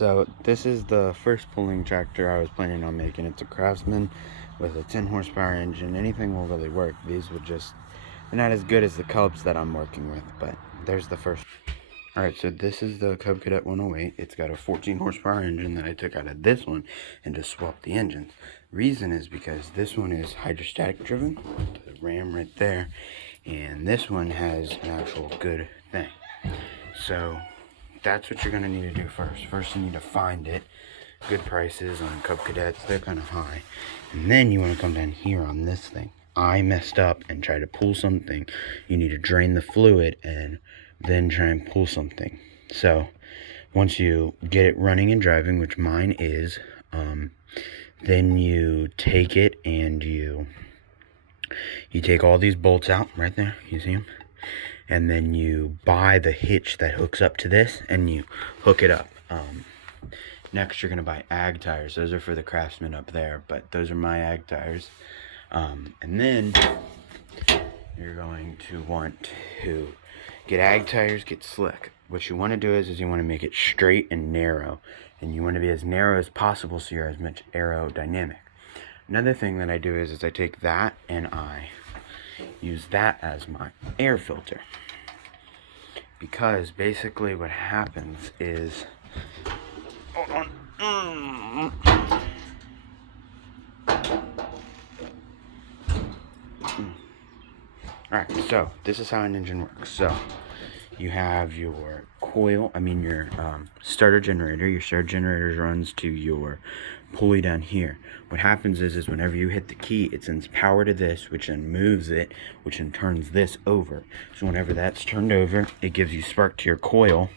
So this is the first pulling tractor I was planning on making. It's a Craftsman with a 10 horsepower engine. Anything will really work. These would just, they're not as good as the Cubs that I'm working with, but there's the first. Alright, so this is the Cub Cadet 108. It's got a 14 horsepower engine that I took out of this one and just swapped the engines. Reason is because this one is hydrostatic driven, the ram right there, and this one has an actual good thing. So that's what you're going to need to do first. First you need to find it. Good prices on Cub Cadets, they're kind of high. And then you want to come down here on this thing. I messed up and tried to pull something. You need to drain the fluid and then try and pull something. So once you get it running and driving, which mine is, then you take it and you take all these bolts out right there. You see them? And then you buy the hitch that hooks up to this and you hook it up. Next, you're going to buy ag tires. Those are for the Craftsman up there, but those are my ag tires. And then you're going to want to get ag tires, get slick. What you want to do is you want to make it straight and narrow. And you want to be as narrow as possible so you're as much aerodynamic. Another thing that I do is I take that and I use that as my air filter. Because basically what happens is, hold on. Alright, so this is how an engine works. So you have your coil, your starter generator. Your starter generator runs to your pulley down here. What happens is whenever you hit the key, it sends power to this, which then moves it, which then turns this over. So whenever that's turned over, it gives you spark to your coil.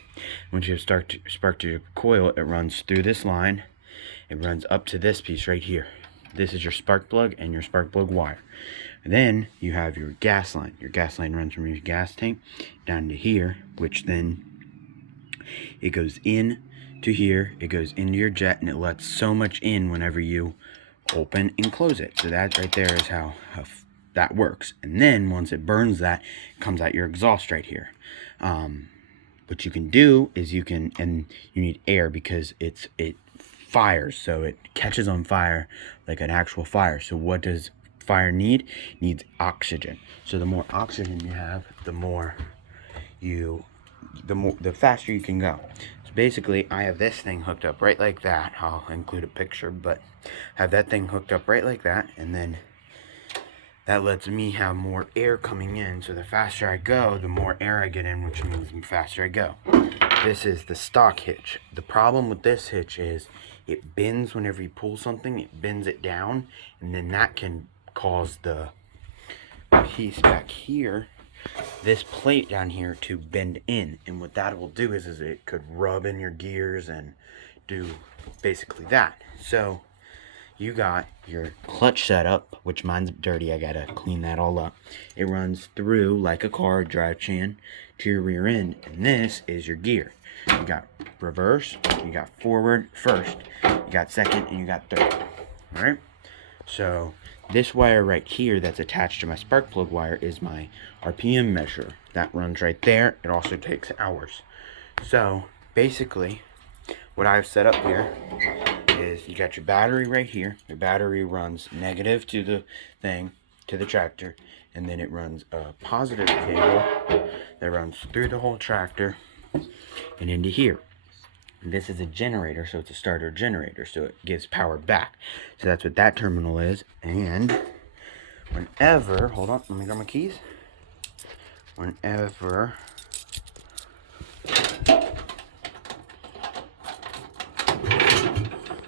Once you have spark to your coil, it runs through this line. It runs up to this piece right here. This is your spark plug and your spark plug wire. And then you have your gas line. Your gas line runs from your gas tank down to here, which then it goes in to here, it goes into your jet, and it lets so much in whenever you open and close it. So that right there is how that works. And then once it burns that, it comes out your exhaust right here. What you can do is you need air because it fires, so it catches on fire like an actual fire. So what does fire need? It needs oxygen. So the more oxygen you have, the faster you can go. So basically I have this thing hooked up right like that. I'll include a picture, but have that thing hooked up right like that, and then that lets me have more air coming in. So the faster I go, the more air I get in, which means the faster I go. This is the stock hitch. The problem with this hitch is it bends whenever you pull something. It bends it down, and then that can cause the piece back here, this plate down here, to bend in. And what that will do is it could rub in your gears and do basically that. So you got your clutch setup, which mine's dirty. I gotta clean that all up. It runs through like a car drive chain to your rear end, and this is your gear. You got reverse, you got forward first, you got second, and you got third. All right. So this wire right here that's attached to my spark plug wire is my RPM measure. That runs right there. It also takes hours. So basically what I've set up here is you got your battery right here. Your battery runs negative to the thing, to the tractor, and then it runs a positive cable that runs through the whole tractor and into here. This is a generator, so it's a starter generator, so it gives power back. So that's what that terminal is. And whenever, hold on, let me grab my keys. Whenever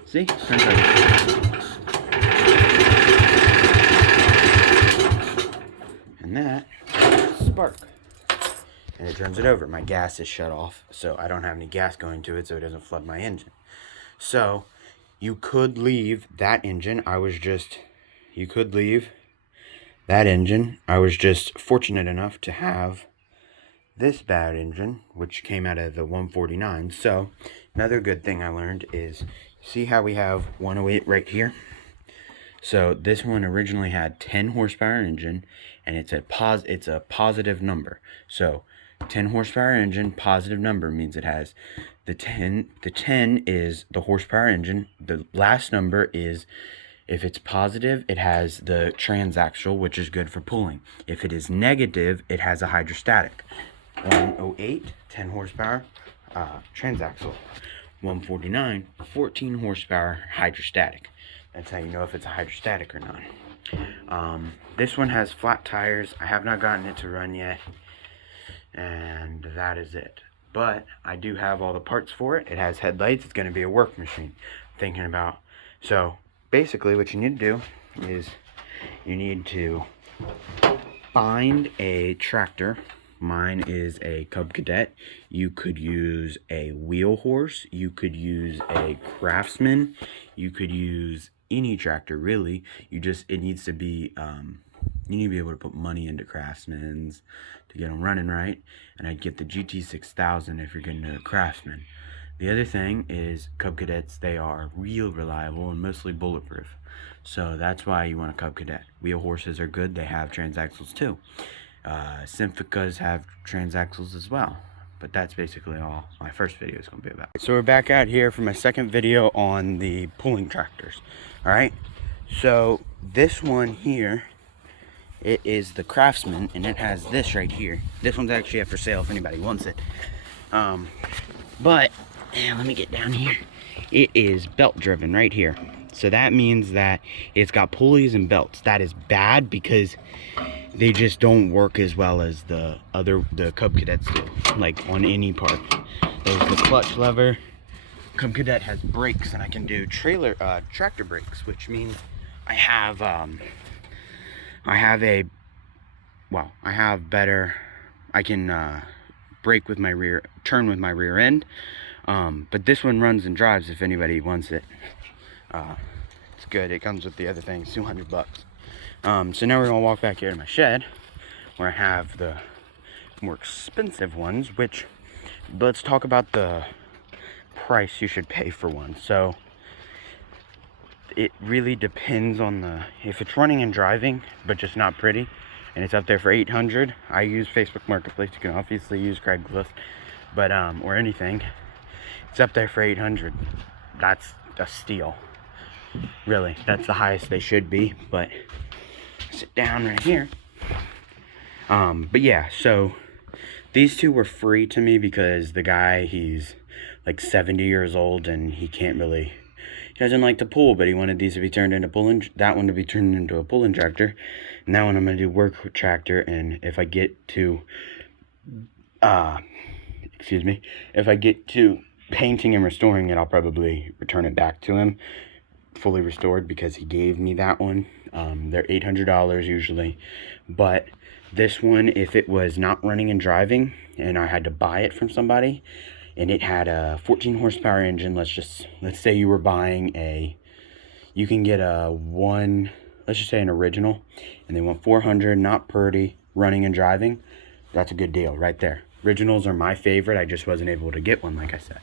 see, turns right. And that spark. And it turns it over. My gas is shut off, so I don't have any gas going to it, so it doesn't flood my engine. So you could leave that engine. You could leave that engine. I was just fortunate enough to have this bad engine, which came out of the 149. So another good thing I learned is, see how we have 108 right here? So this one originally had 10 horsepower engine, and it's a positive number. So 10 horsepower engine, positive number, means it has The 10 is the horsepower engine. The last number is, if it's positive, it has the transaxle, which is good for pulling. If it is negative, it has a hydrostatic. 108, 10 horsepower, transaxle. 149, 14 horsepower, hydrostatic. That's how you know if it's a hydrostatic or not. This one has flat tires. I have not gotten it to run yet, and that is it. But I do have all the parts for it. It has headlights. It's going to be a work machine. Thinking about, so basically what you need to do is you need to find a tractor. Mine is a Cub Cadet. You could use a wheel horse. You could use a Craftsman. You could use any tractor, really. It needs to be, you need to be able to put money into Craftsmans to get them running right. And I'd get the GT6000 if you're getting a Craftsman. The other thing is Cub Cadets, they are real reliable and mostly bulletproof. So that's why you want a Cub Cadet. Wheel horses are good. They have transaxles too. Simficas have transaxles as well. But that's basically all my first video is going to be about. So we're back out here for my second video on the pulling tractors. Alright, so this one here, it is the Craftsman, and it has this right here. This one's actually up for sale if anybody wants it. But let me get down here. It is belt driven right here. So that means that it's got pulleys and belts. That is bad because they just don't work as well as the Cub Cadets do, like on any part. There's the clutch lever. Cub Cadet has brakes, and I can do tractor brakes, which means I have I can brake with my rear, turn with my rear end. But this one runs and drives if anybody wants it. It's good. It comes with the other things, $200. So now we're gonna walk back here to my shed where I have the more expensive ones, let's talk about the price you should pay for one. So it really depends on if it's running and driving but just not pretty, and it's up there for $800. I use Facebook Marketplace. You can obviously use Craigslist, but or anything. It's up there for $800. That's a steal. Really, that's the highest they should be. But sit down right here. But yeah, so these two were free to me because the guy, he's like 70 years old and he doesn't like to pull, but he wanted these to be turned into that one to be turned into a pulling tractor, and that one I'm going to do work tractor. And if I get to if I get to painting and restoring it, I'll probably return it back to him fully restored because he gave me that one. They're $800 usually, but this one, if it was not running and driving and I had to buy it from somebody and it had a 14 horsepower engine, let's say you were buying you can get let's just say an original, and they want 400, not pretty, running and driving, that's a good deal right there. Originals are my favorite. I just wasn't able to get one, like I said.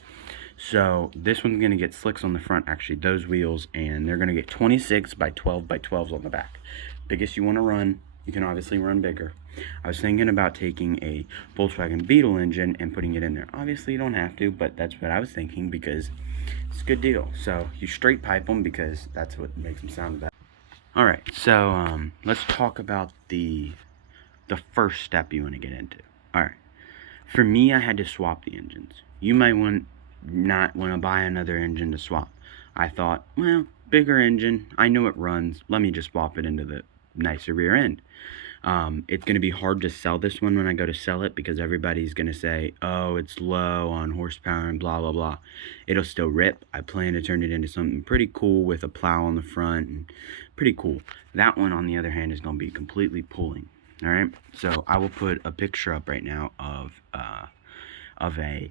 So this one's going to get slicks on the front, actually, those wheels, and they're going to get 26 by 12 by 12s on the back. Biggest you want to run, you can obviously run bigger. I was thinking about taking a Volkswagen Beetle engine and putting it in there. Obviously you don't have to, but that's what I was thinking because it's a good deal. So you straight pipe them because that's what makes them sound better. Alright, so let's talk about the first step you want to get into. Alright, for me, I had to swap the engines. You might not want to buy another engine to swap. I thought, well, bigger engine, I know it runs, let me just swap it into the nicer rear end. It's going to be hard to sell this one when I go to sell it because everybody's going to say, oh, it's low on horsepower and blah blah blah. It'll still rip. I plan to turn it into something pretty cool with a plow on the front, and pretty cool. That one, on the other hand, is going to be completely pulling. Alright, so I will put a picture up right now of a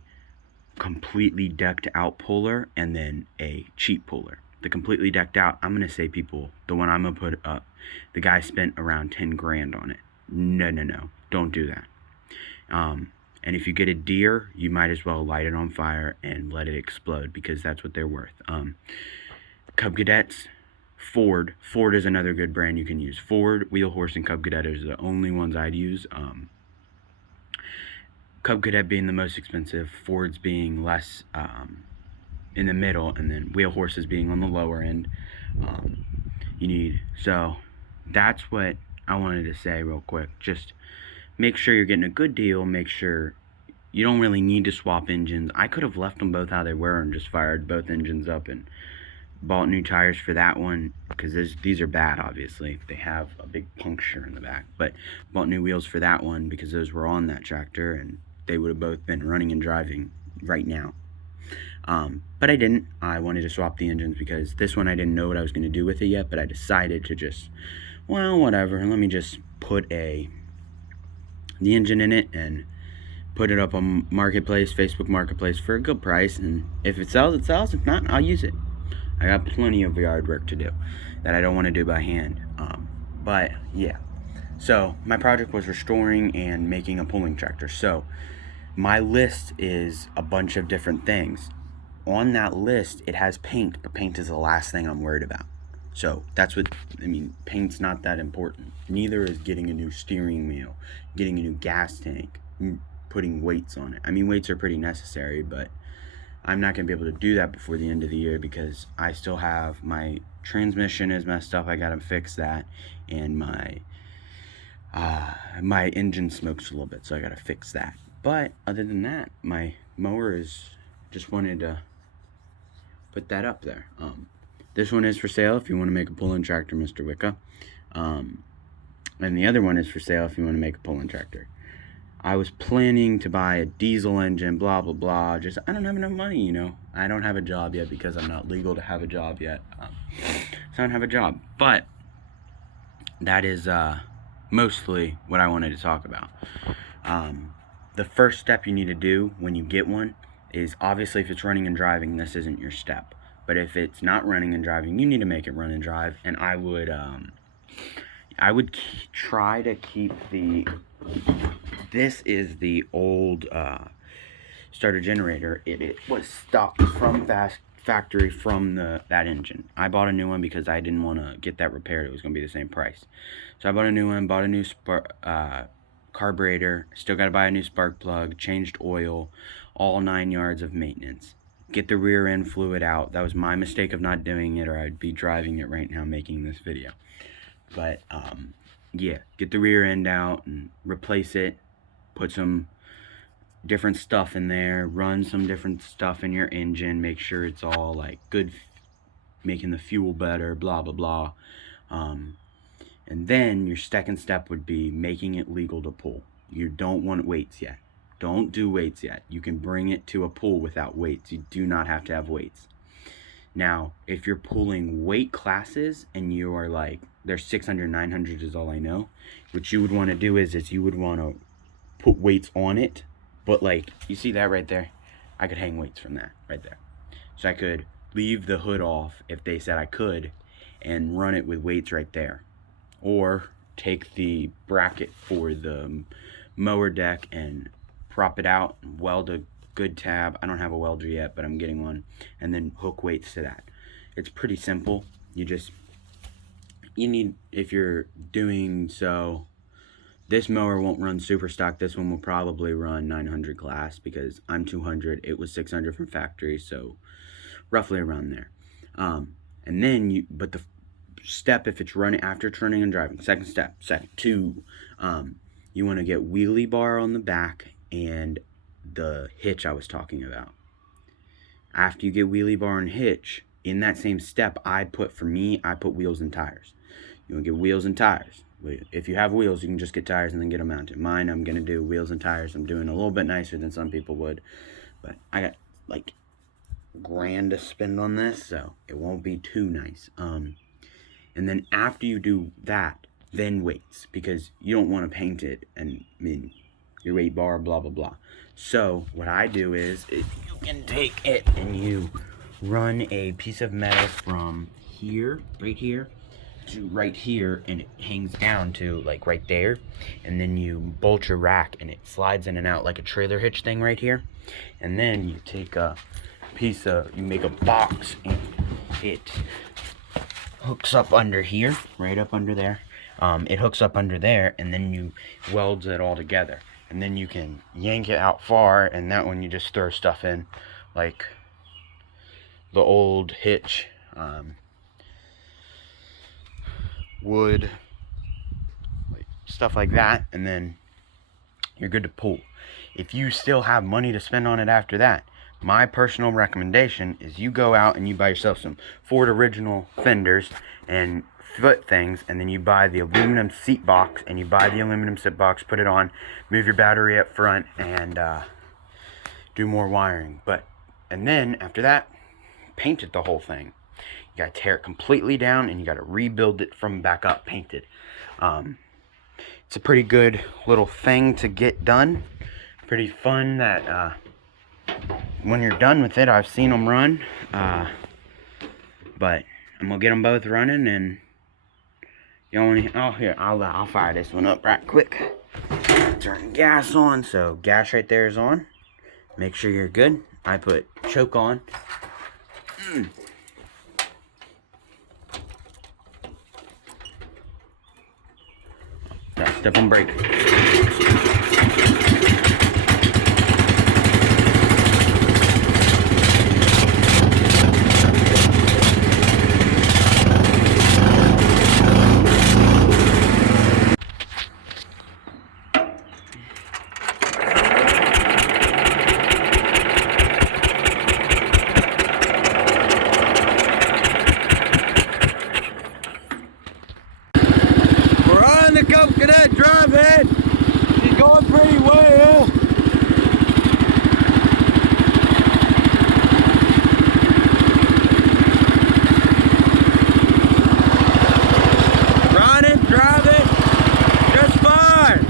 completely decked out puller and then a cheap puller. The completely decked out, I'm going to say the one I'm going to put up, the guy spent around 10 grand on it. No, don't do that. And if you get a deer, you might as well light it on fire and let it explode because that's what they're worth. Cub Cadets, Ford is another good brand you can use. Ford, Wheel Horse, and Cub Cadet are the only ones I'd use. Cub Cadet being the most expensive, Fords being less in the middle, and then wheel horses being on the lower end. You need, so that's what I wanted to say real quick. Just make sure you're getting a good deal. Make sure you don't really need to swap engines. I could have left them both how they were and just fired both engines up and bought new tires for that one, because these are bad, obviously. They have a big puncture in the back, but bought new wheels for that one because those were on that tractor and they would have both been running and driving right now. But I didn't. I wanted to swap the engines because this one I didn't know what I was going to do with it yet, but I decided to just, well, whatever, let me just put the engine in it and put it up on Marketplace, Facebook Marketplace, for a good price, and if it sells, it sells. If not, I'll use it. I got plenty of yard work to do that I don't want to do by hand. But yeah, so my project was restoring and making a pulling tractor. So my list is a bunch of different things. On that list, it has paint, but paint is the last thing I'm worried about. So that's what I mean. Paint's not that important. Neither is getting a new steering wheel, getting a new gas tank, putting weights on it. I mean, weights are pretty necessary, but I'm not going to be able to do that before the end of the year because I still have my transmission is messed up. I got to fix that, and my engine smokes a little bit, so I got to fix that. But other than that, my mower is, just wanted to put that up there. This one is for sale if you want to make a pull-in tractor, Mr. Wicca. And the other one is for sale if you want to make a pull-in tractor. I was planning to buy a diesel engine, blah, blah, blah. Just, I don't have enough money, you know. I don't have a job yet because I'm not legal to have a job yet. So I don't have a job. But that is mostly what I wanted to talk about. The first step you need to do when you get one is, obviously, if it's running and driving, this isn't your step. But if it's not running and driving, you need to make it run and drive. And I would try to keep this is the old starter generator. It was stopped from factory from that engine. I bought a new one because I didn't want to get that repaired. It was going to be the same price. So I bought a new one, bought a new carburetor, still got to buy a new spark plug, changed oil, all 9 yards of maintenance. Get the rear end fluid out. That was my mistake of not doing it, or I'd be driving it right now making this video. But yeah, get the rear end out and replace it. Put some different stuff in there, run some different stuff in your engine, make sure it's all like good, making the fuel better, blah blah blah. And then your second step would be making it legal to pull. You don't want weights yet. Don't do weights yet. You can bring it to a pull without weights. You do not have to have weights. Now, if you're pulling weight classes and you are like, there's 600, 900 is all I know, what you would want to do is you would want to put weights on it, but like, you see that right there? I could hang weights from that right there. So I could leave the hood off if they said I could and run it with weights right there. Or take the bracket for the mower deck and prop it out, weld a good tab. I don't have a welder yet, but I'm getting one, and then hook weights to that. It's pretty simple. You need, if you're doing so, this mower won't run super stock. This one will probably run 900 class because I'm 200. It was 600 from factory, so roughly around there. And then but the step, if it's running, after turning and driving, second, two, you want to get wheelie bar on the back and the hitch I was talking about. After you get wheelie bar and hitch, in that same step, I put wheels and tires. You want to get wheels and tires. If you have wheels, you can just get tires and then get them mounted. Mine, I'm going to do wheels and tires. I'm doing a little bit nicer than some people would, but I got like $1,000 to spend on this, so it won't be too nice. And then after you do that, then weights, because you don't want to paint it and, I mean, your weight bar, blah, blah, blah. So what I do is you can take it and you run a piece of metal from here, right here, to right here, and it hangs down to like right there, and then you bolt your rack and it slides in and out like a trailer hitch thing right here. And then you take a piece of, you make a box, and it hooks up under here, right up under there. It hooks up under there, and then you weld it all together. and then you can yank it out far, and that one you just throw stuff in, like the old hitch, wood, like stuff like that, and then you're good to pull. If you still have money to spend on it after that, my personal recommendation is you go out and you buy yourself some Ford original fenders and foot things, and then you buy the aluminum seat box, and you buy the aluminum seat box, put it on, move your battery up front, and do more wiring. And then after that, paint it the whole thing. You gotta tear it completely down, and you gotta rebuild it from back up painted. It's a pretty good little thing to get done. Pretty fun that when you're done with it, I've seen them run. But I'm gonna get them both running, and I'll fire this one up right quick. Turn gas on, so gas right there is on. Make sure you're good. I put choke on. Step on brake. Cadet driving. She's going pretty well. Running, driving, just fine.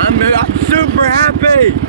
I'm super happy.